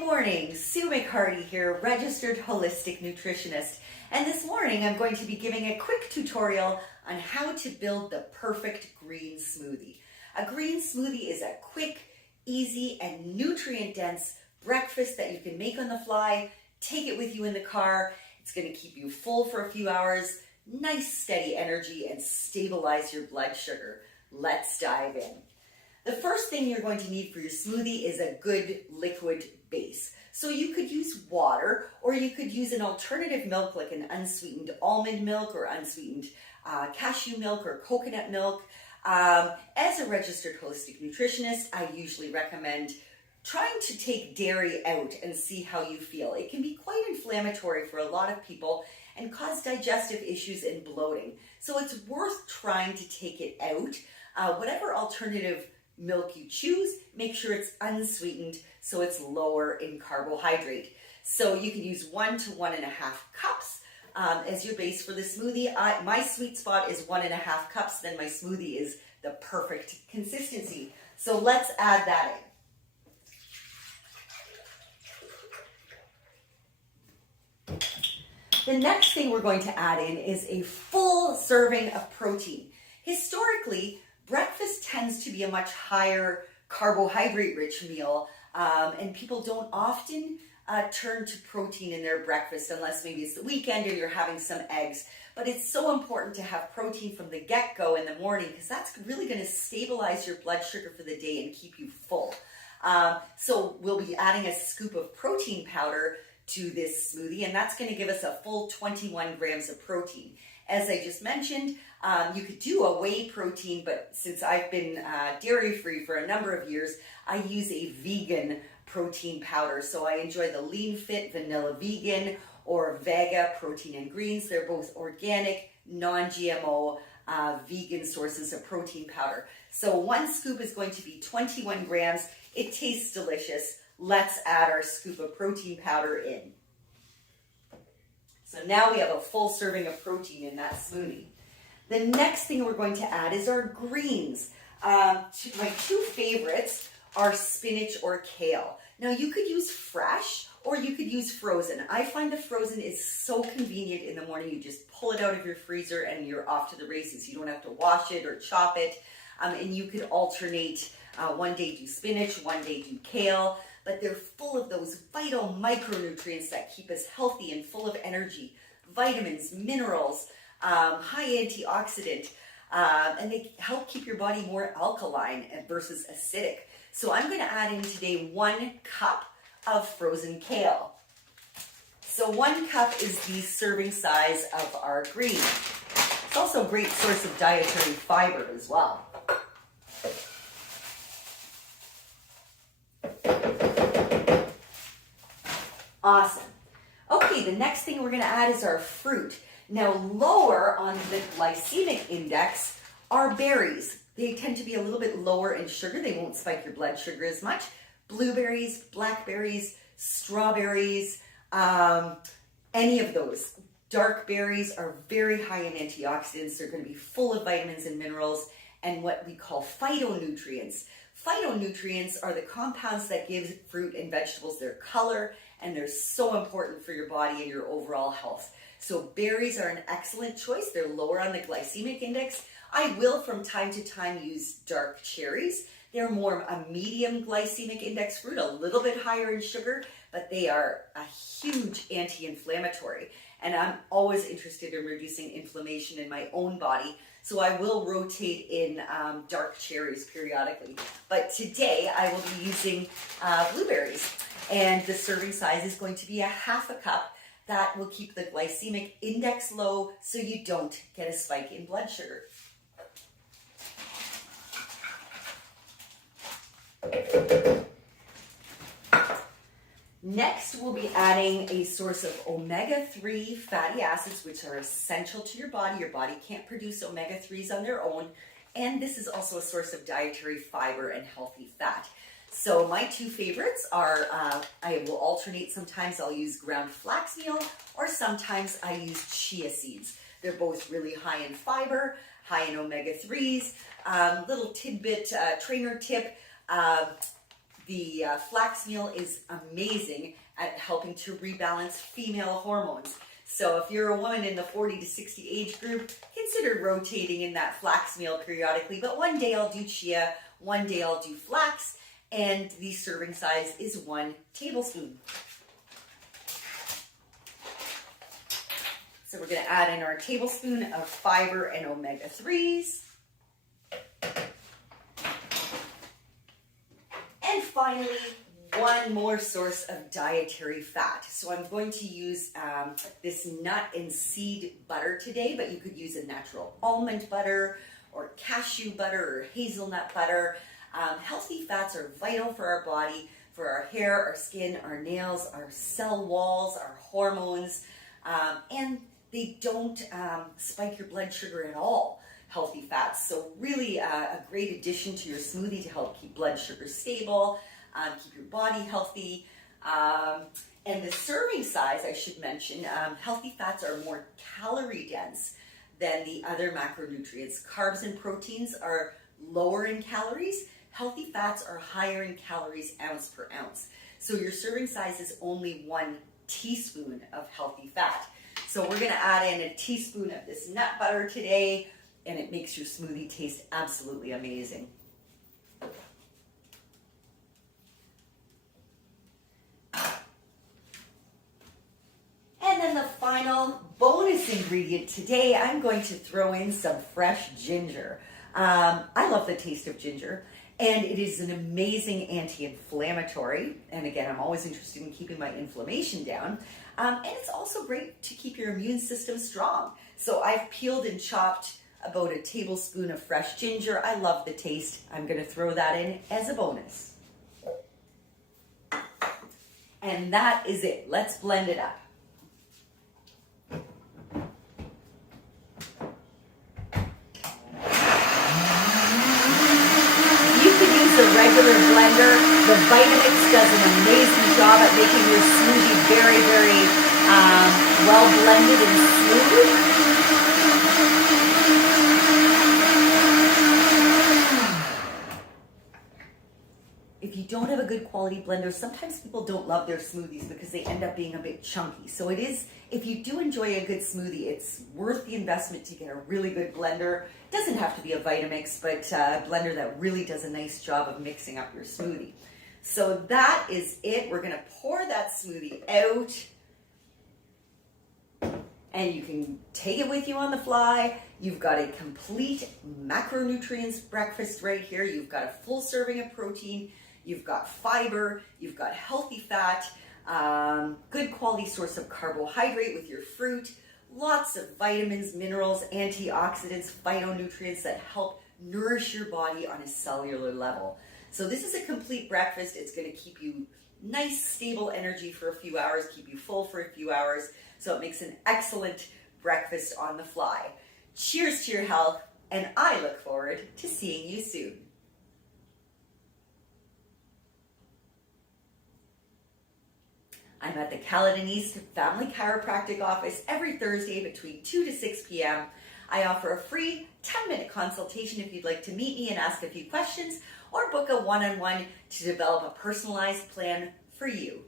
Good morning, Sue McHardy here, registered holistic nutritionist. And this morning I'm going to be giving a quick tutorial on how to build the perfect green smoothie. A green smoothie is a quick, easy, and nutrient-dense breakfast that you can make on the fly, take it with you in the car. It's going to keep you full for a few hours, nice steady energy, and stabilize your blood sugar. Let's dive in. The first thing you're going to need for your smoothie is a good liquid base. So you could use water, or you could use an alternative milk like an unsweetened almond milk or unsweetened cashew milk or coconut milk. As a registered holistic nutritionist, I usually recommend trying to take dairy out and see how you feel. It can be quite inflammatory for a lot of people and cause digestive issues and bloating. So it's worth trying to take it out. Whatever alternative milk you choose, make sure it's unsweetened so it's lower in carbohydrate. So you can use 1 to 1.5 cups as your base for the smoothie. My sweet spot is 1.5 cups, then my smoothie is the perfect consistency. So let's add that in. The next thing we're going to add in is a full serving of protein. Historically, breakfast tends to be a much higher carbohydrate-rich meal, and people don't often turn to protein in their breakfast unless maybe it's the weekend and you're having some eggs. But it's so important to have protein from the get-go in the morning because that's really going to stabilize your blood sugar for the day and keep you full. So we'll be adding a scoop of protein powder to this smoothie, and that's going to give us a full 21 grams of protein. As I just mentioned, you could do a whey protein, but since I've been dairy-free for a number of years, I use a vegan protein powder. So I enjoy the Lean Fit Vanilla Vegan or Vega Protein and Greens. They're both organic, non-GMO, vegan sources of protein powder. So 1 scoop is going to be 21 grams. It tastes delicious. Let's add our scoop of protein powder in. So now we have a full serving of protein in that smoothie. The next thing we're going to add is our greens. My 2 favorites are spinach or kale. Now you could use fresh or you could use frozen. I find the frozen is so convenient in the morning. You just pull it out of your freezer and you're off to the races. You don't have to wash it or chop it. And you could alternate, one day do spinach, one day do kale. But they're full of those vital micronutrients that keep us healthy and full of energy, vitamins, minerals, high antioxidant, and they help keep your body more alkaline versus acidic. So I'm going to add in today 1 cup of frozen kale. So 1 cup is the serving size of our green. It's also a great source of dietary fiber as well. Awesome. Okay, the next thing we're going to add is our fruit. Now, lower on the glycemic index are berries. They tend to be a little bit lower in sugar. They won't spike your blood sugar as much. Blueberries, blackberries, strawberries, any of those. Dark berries are very high in antioxidants. They're going to be full of vitamins and minerals and what we call phytonutrients. Phytonutrients are the compounds that give fruit and vegetables their color, and they're so important for your body and your overall health. So berries are an excellent choice. They're lower on the glycemic index. I will from time to time use dark cherries. They're more a medium glycemic index fruit, a little bit higher in sugar, but they are a huge anti-inflammatory. And I'm always interested in reducing inflammation in my own body. So I will rotate in dark cherries periodically. But today I will be using blueberries. And the serving size is going to be 1/2 cup. That will keep the glycemic index low so you don't get a spike in blood sugar. Next, we'll be adding a source of omega-3 fatty acids, which are essential to your body. Your body can't produce omega-3s on their own. And this is also a source of dietary fiber and healthy fat. So my 2 favorites are, I will alternate. Sometimes I'll use ground flax meal, or sometimes I use chia seeds. They're both really high in fiber, high in omega-3s. Little tidbit, trainer tip, The flax meal is amazing at helping to rebalance female hormones. So if you're a woman in the 40 to 60 age group, consider rotating in that flax meal periodically. But one day I'll do chia, one day I'll do flax, and the serving size is 1 tablespoon. So we're going to add in our tablespoon of fiber and omega-3s. And finally, one more source of dietary fat. So I'm going to use this nut and seed butter today, but you could use a natural almond butter or cashew butter or hazelnut butter. Healthy fats are vital for our body, for our hair, our skin, our nails, our cell walls, our hormones, and they don't spike your blood sugar at all, healthy fats. So really a great addition to your smoothie to help keep blood sugar stable, keep your body healthy. And the serving size, I should mention, healthy fats are more calorie dense than the other macronutrients. Carbs and proteins are lower in calories. Healthy fats are higher in calories ounce per ounce. So your serving size is only 1 teaspoon of healthy fat. So we're going to add in a teaspoon of this nut butter today, and it makes your smoothie taste absolutely amazing. And then the final bonus ingredient today, I'm going to throw in some fresh ginger. I love the taste of ginger, and it is an amazing anti-inflammatory. And again, I'm always interested in keeping my inflammation down. And it's also great to keep your immune system strong. So I've peeled and chopped about a tablespoon of fresh ginger. I love the taste. I'm going to throw that in as a bonus. And that is it. Let's blend it up. The regular blender, the Vitamix does an amazing job at making your smoothie very, very well blended and smooth. If you don't have a good quality blender, sometimes people don't love their smoothies because they end up being a bit chunky. So it is, if you do enjoy a good smoothie, it's worth the investment to get a really good blender. It doesn't have to be a Vitamix, but a blender that really does a nice job of mixing up your smoothie. So that is it. We're going to pour that smoothie out, and you can take it with you on the fly. You've got a complete macronutrients breakfast right here. You've got a full serving of protein. You've got fiber, you've got healthy fat, good quality source of carbohydrate with your fruit, lots of vitamins, minerals, antioxidants, phytonutrients that help nourish your body on a cellular level. So this is a complete breakfast. It's going to keep you nice, stable energy for a few hours, keep you full for a few hours. So it makes an excellent breakfast on the fly. Cheers to your health, and I look forward to seeing you soon. I'm at the Caledon East Family Chiropractic Office every Thursday between 2 to 6 p.m. I offer a free 10-minute consultation if you'd like to meet me and ask a few questions or book a one-on-one to develop a personalized plan for you.